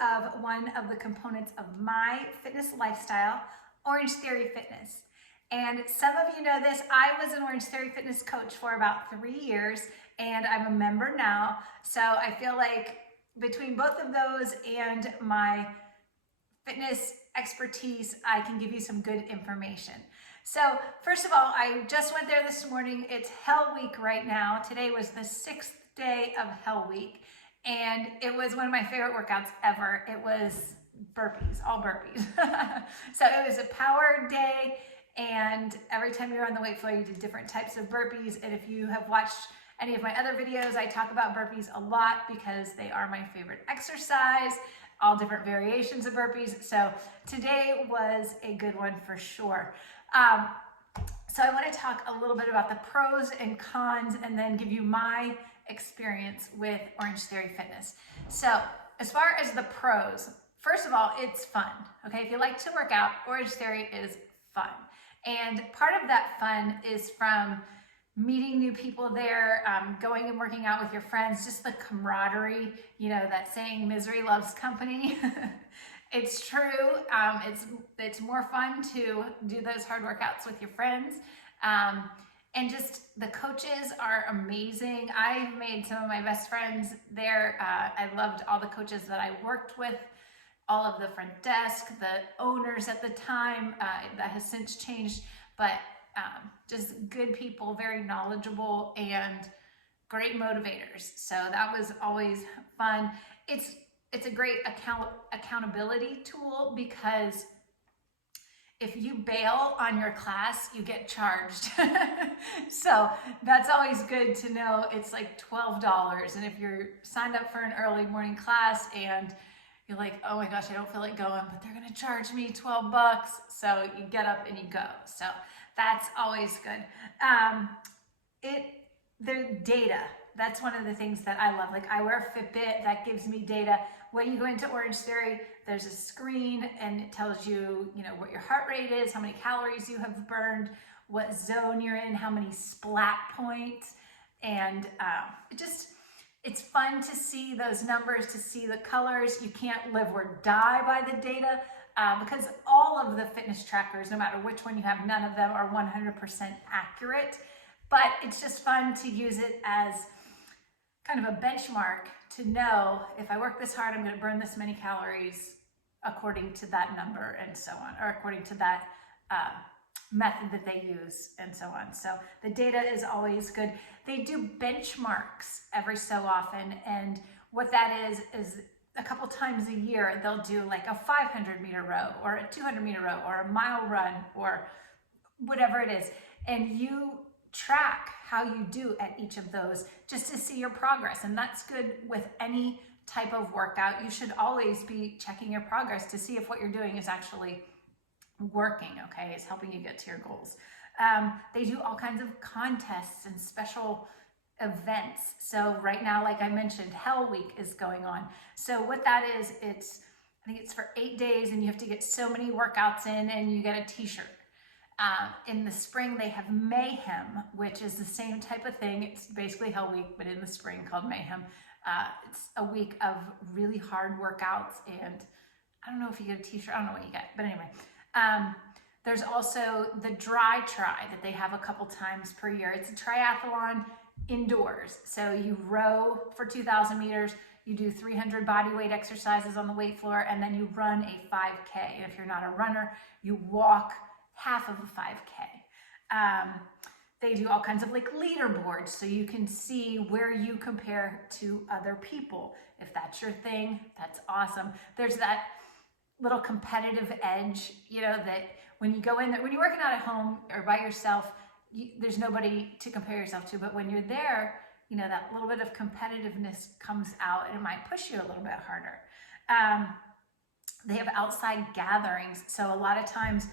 of one of the components of my fitness lifestyle, Orange Theory Fitness. And some of you know this, I was an Orange Theory Fitness coach for about 3 years, and I'm a member now. So I feel like between both of those and my fitness expertise, I can give you some good information. So first of all, I just went there this morning. It's Hell Week right now. Today was the 6th day of Hell Week, and it was one of my favorite workouts ever. It was burpees, all burpees. So it was a power day, and every time you're on the weight floor, you did different types of burpees. And if you have watched any of my other videos, I talk about burpees a lot because they are my favorite exercise, all different variations of burpees. So today was a good one for sure. So I want to talk a little bit about the pros and cons and then give you my experience with Orange Theory Fitness. So as far as the pros, first of all, it's fun. Okay, if you like to work out, Orange Theory is fun. And part of that fun is from meeting new people there, going and working out with your friends, just the camaraderie, you know, that saying, misery loves company. It's true. It's more fun to do those hard workouts with your friends. And just the coaches are amazing. I've made some of my best friends there. I loved all the coaches that I worked with, all of the front desk, the owners at the time. That has since changed, but just good people, very knowledgeable and great motivators. So that was always fun. It's a great accountability tool because if you bail on your class, you get charged. So that's always good to know. It's like $12. And if you're signed up for an early morning class and you're like, oh my gosh, I don't feel like going, but they're gonna charge me $12. So you get up and you go. So that's always good. The data, that's one of the things that I love. Like I wear a Fitbit, that gives me data. When you go into Orange Theory, there's a screen and it tells you, you know, what your heart rate is, how many calories you have burned, what zone you're in, how many splat points. And it's fun to see those numbers, to see the colors. You can't live or die by the data because all of the fitness trackers, no matter which one you have, none of them are 100% accurate. But it's just fun to use it as kind of a benchmark to know if I work this hard, I'm going to burn this many calories according to that number and so on, or according to that method that they use and so on. So the data is always good. They do benchmarks every so often, and what that is a couple times a year they'll do like a 500-meter row or a 200-meter row or a mile run or whatever it is, and you track how you do at each of those just to see your progress. And that's good with any type of workout. You should always be checking your progress to see if what you're doing is actually working, okay, is helping you get to your goals. They do all kinds of contests and special events. So right now, like I mentioned, Hell Week is going on. So what that is, I think it's for 8 days and you have to get so many workouts in and you get a t-shirt. In the spring, they have Mayhem, which is the same type of thing. It's basically Hell Week, but in the spring called Mayhem. It's a week of really hard workouts, and I don't know if you get a t-shirt. I don't know what you get, but anyway. There's also the Dry Try that they have a couple times per year. It's a triathlon indoors. So you row for 2,000 meters, you do 300 body weight exercises on the weight floor, and then you run a 5K. And if you're not a runner, you walk half of a 5K. They do all kinds of like leaderboards so you can see where you compare to other people. If that's your thing, that's awesome. There's that little competitive edge, you know, that when you go in there, when you're working out at home or by yourself, there's nobody to compare yourself to. But when you're there, you know, that little bit of competitiveness comes out and it might push you a little bit harder. They have outside gatherings. So a lot of times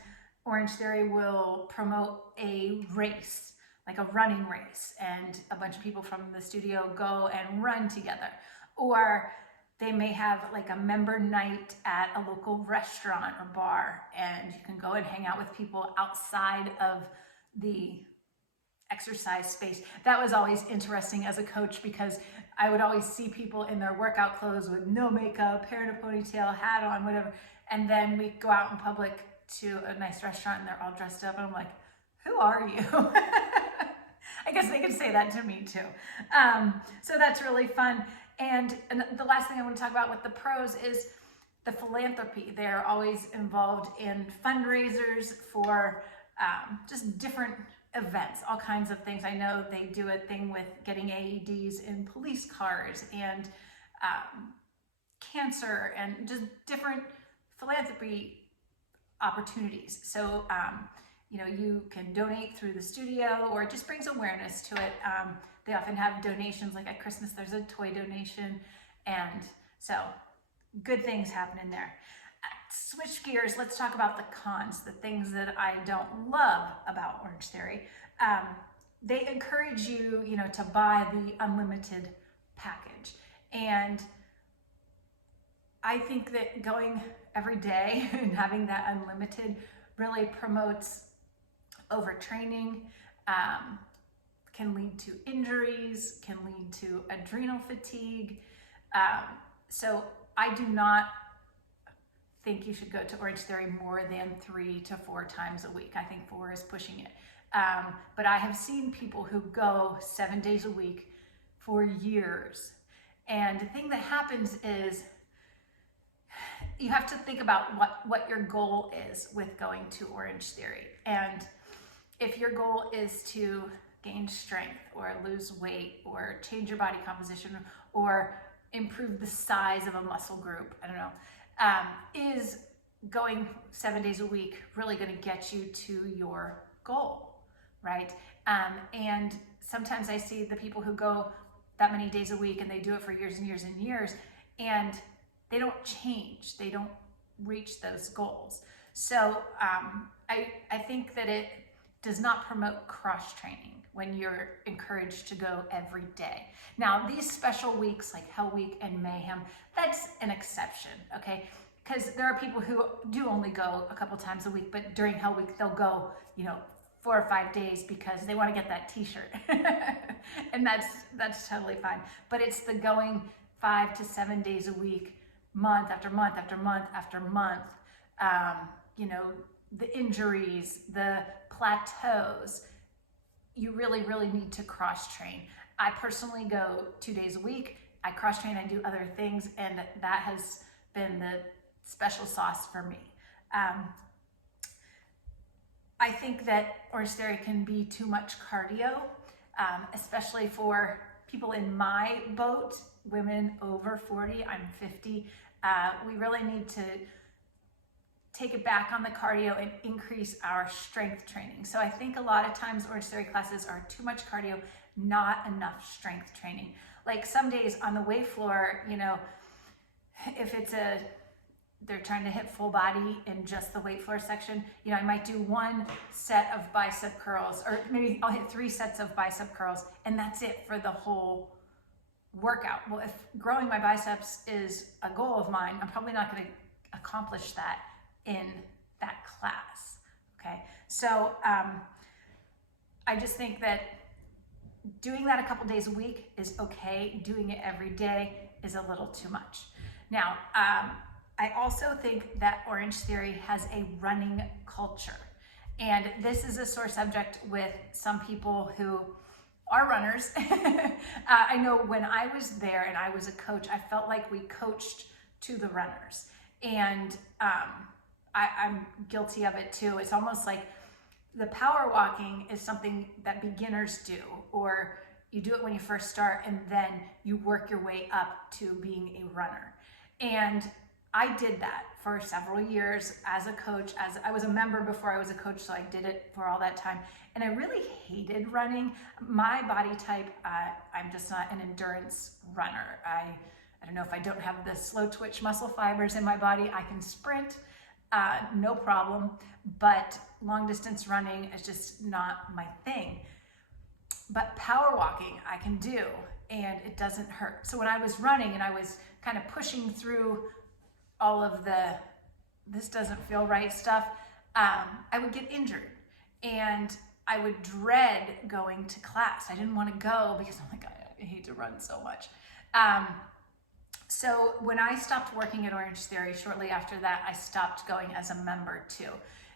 Orange Theory will promote a race, like a running race, and a bunch of people from the studio go and run together. Or they may have like a member night at a local restaurant or bar, and you can go and hang out with people outside of the exercise space. That was always interesting as a coach because I would always see people in their workout clothes with no makeup, hair in a ponytail, hat on, whatever. And then we go out in public to a nice restaurant and they're all dressed up. And I'm like, who are you? I guess they could say that to me too. So that's really fun. And the last thing I want to talk about with the pros is the philanthropy. They're always involved in fundraisers for just different events, all kinds of things. I know they do a thing with getting AEDs in police cars and cancer and just different philanthropy opportunities. So, you can donate through the studio, or it just brings awareness to it. They often have donations, like at Christmas, there's a toy donation. And so good things happen in there. Switch gears, let's talk about the cons, the things that I don't love about Orange Theory. They encourage you, to buy the unlimited package. And I think that going every day and having that unlimited really promotes overtraining, can lead to injuries, can lead to adrenal fatigue. So I do not think you should go to Orange Theory more than 3 to 4 times a week. I think 4 is pushing it. But I have seen people who go 7 days a week for years. And the thing that happens is you have to think about what your goal is with going to Orange Theory. And if your goal is to gain strength or lose weight or change your body composition or improve the size of a muscle group, I don't know, is going 7 days a week really going to get you to your goal, right? And sometimes I see the people who go that many days a week and they do it for years and years and years, and they don't change, they don't reach those goals. So I think that it does not promote cross training when you're encouraged to go every day. Now, these special weeks like Hell Week and Mayhem, that's an exception, okay? Because there are people who do only go a couple times a week, but during Hell Week, they'll go, 4 or 5 days because they want to get that t-shirt. And that's totally fine. But it's the going 5 to 7 days a week, month after month after month after month, the injuries, the plateaus. You really, really need to cross train. I personally go 2 days a week. I cross train, I do other things, and that has been the special sauce for me. I think that Orange Theory can be too much cardio, especially for people in my boat, women over 40, I'm 50. We really need to take it back on the cardio and increase our strength training. So I think a lot of times Orange Theory classes are too much cardio, not enough strength training. Like some days on the weight floor, if they're trying to hit full body in just the weight floor section, I might do 1 set of bicep curls, or maybe I'll hit 3 sets of bicep curls, and that's it for the whole workout. Well, if growing my biceps is a goal of mine, I'm probably not going to accomplish that in that class, okay? So I just think that doing that a couple days a week is okay. Doing it every day is a little too much. Now, I also think that Orange Theory has a running culture. And this is a sore subject with some people who are runners. I know when I was there and I was a coach, I felt like we coached to the runners. And I'm guilty of it too. It's almost like the power walking is something that beginners do, or you do it when you first start and then you work your way up to being a runner. And I did that for several years as a coach. As I was a member before I was a coach, so I did it for all that time. And I really hated running. My body type, I'm just not an endurance runner. I don't know, if I don't have the slow twitch muscle fibers in my body, I can sprint, no problem. But long distance running is just not my thing. But power walking I can do, and it doesn't hurt. So when I was running and I was kind of pushing through all of the this doesn't feel right stuff, I would get injured and I would dread going to class. I didn't want to go because I'm like, I hate to run so much. So when I stopped working at Orange Theory, shortly after that, I stopped going as a member too.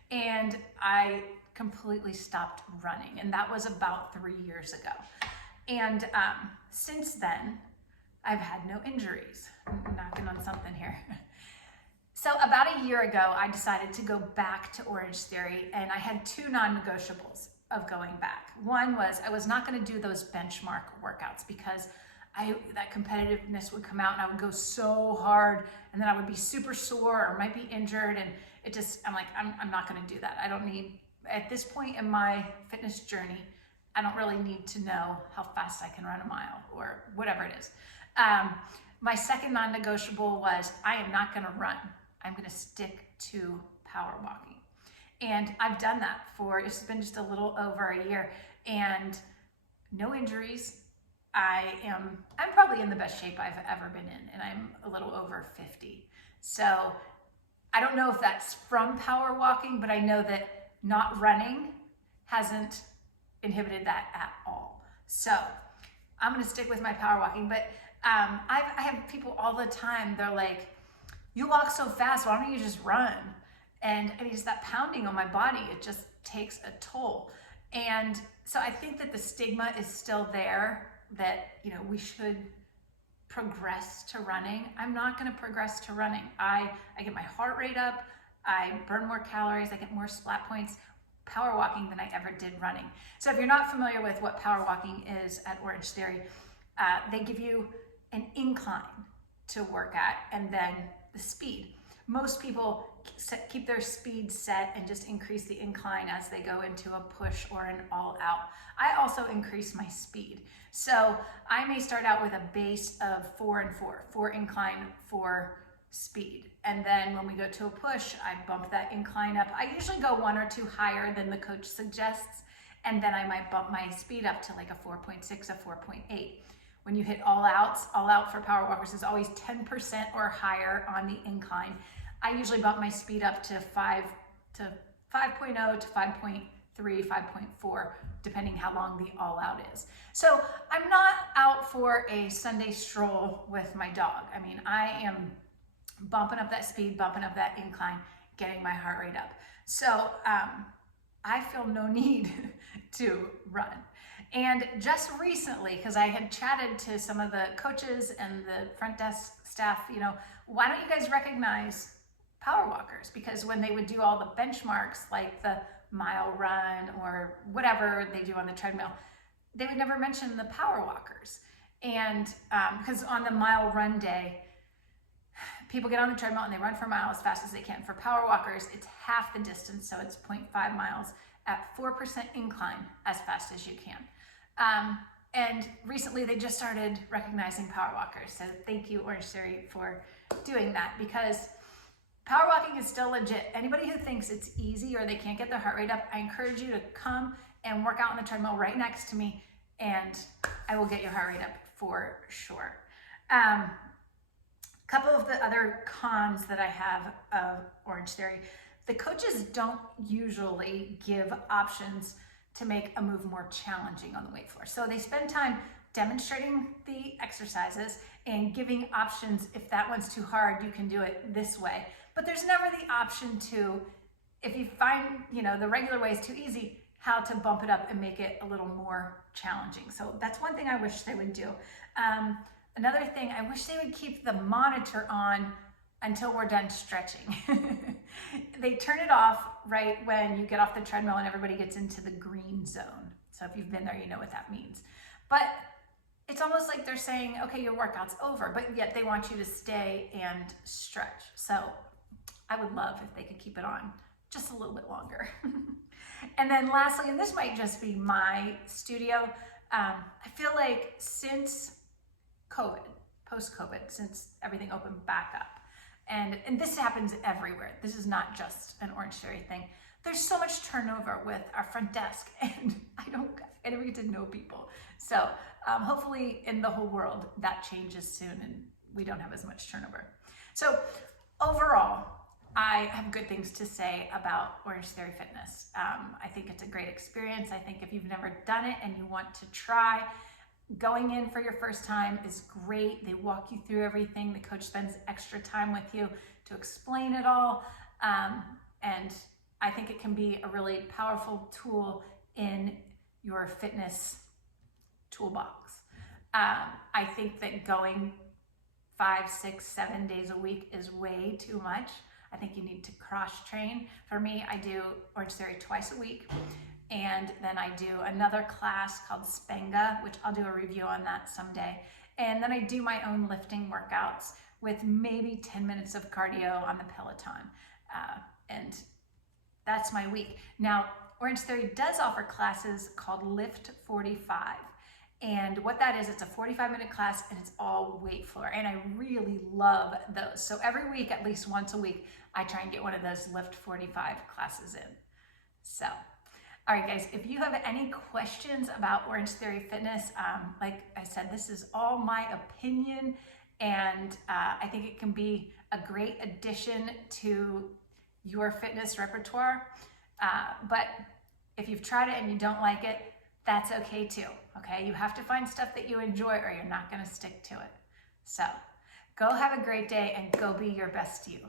And I completely stopped running. And that was about 3 years ago. And since then, I've had no injuries. I'm knocking on something here. So about a year ago, I decided to go back to Orange Theory, and I had 2 non-negotiables of going back. One was I was not going to do those benchmark workouts because that competitiveness would come out and I would go so hard, and then I would be super sore or might be injured, and I'm like, I'm not going to do that. I don't need, at this point in my fitness journey, I don't really need to know how fast I can run a mile or whatever it is. My second non-negotiable was I am not going to run. I'm going to stick to power walking. And I've done that it's been just a little over a year, and no injuries. I'm probably in the best shape I've ever been in, and I'm a little over 50. So I don't know if that's from power walking, but I know that not running hasn't inhibited that at all. So I'm going to stick with my power walking. But I have people all the time, they're like, you walk so fast, why don't you just run? And I mean, just that pounding on my body, it just takes a toll. And so I think that the stigma is still there that, we should progress to running. I'm not going to progress to running. I get my heart rate up, I burn more calories, I get more splat points power walking than I ever did running. So if you're not familiar with what power walking is at Orange Theory, they give you an incline to work at and then the speed. Most people keep their speed set and just increase the incline as they go into a push or an all out. I also increase my speed. So I may start out with a base of 4 and 4, 4 incline, 4 speed. And then when we go to a push, I bump that incline up. I usually go 1 or 2 higher than the coach suggests. And then I might bump my speed up to like a 4.6, a 4.8. When you hit all out for power walkers is always 10% or higher on the incline. I usually bump my speed up to 5.0 to 5.3, 5.4, depending how long the all out is. So I'm not out for a Sunday stroll with my dog. I mean, I am bumping up that speed, bumping up that incline, getting my heart rate up. So I feel no need to run. And just recently, because I had chatted to some of the coaches and the front desk staff, why don't you guys recognize power walkers? Because when they would do all the benchmarks, like the mile run or whatever they do on the treadmill, they would never mention the power walkers. And because on the mile run day, people get on the treadmill and they run for a mile as fast as they can. For power walkers, it's half the distance, so it's 0.5 miles at 4% incline as fast as you can. And recently they just started recognizing power walkers. So thank you, Orange Theory, for doing that, because power walking is still legit. Anybody who thinks it's easy or they can't get their heart rate up, I encourage you to come and work out on the treadmill right next to me, and I will get your heart rate up for sure. Couple of the other cons that I have of Orange Theory: the coaches don't usually give options to make a move more challenging on the weight floor. So they spend time demonstrating the exercises and giving options. If that one's too hard, you can do it this way. But there's never the option to, if you find, the regular way is too easy, how to bump it up and make it a little more challenging. So that's one thing I wish they would do. Another thing, I wish they would keep the monitor on until we're done stretching. They turn it off right when you get off the treadmill and everybody gets into the green zone. So if you've been there, you know what that means. But it's almost like they're saying, okay, your workout's over, but yet they want you to stay and stretch. So I would love if they could keep it on just a little bit longer. And then lastly, and this might just be my studio, I feel like since COVID, post-COVID, since everything opened back up, and this happens everywhere. This is not just an Orange Theory thing. There's so much turnover with our front desk, and I never get to know people. So hopefully in the whole world that changes soon and we don't have as much turnover. So overall, I have good things to say about Orange Theory Fitness. I think it's a great experience. I think if you've never done it and you want to try, going in for your first time is great. They walk you through everything. The coach spends extra time with you to explain it all. And I think it can be a really powerful tool in your fitness toolbox. I think that going 5, 6, 7 days a week is way too much. I think you need to cross train. For me, I do Orange Theory twice a week. And then I do another class called Spenga, which I'll do a review on that someday. And then I do my own lifting workouts with maybe 10 minutes of cardio on the Peloton. And that's my week. Now, Orange Theory does offer classes called Lift 45. And what that is, it's a 45-minute class and it's all weight floor. And I really love those. So every week, at least once a week, I try and get one of those Lift 45 classes in. So, all right, guys, if you have any questions about Orange Theory Fitness, like I said, this is all my opinion, and I think it can be a great addition to your fitness repertoire. But if you've tried it and you don't like it, that's okay too, okay? You have to find stuff that you enjoy or you're not gonna stick to it. So go have a great day and go be your best you.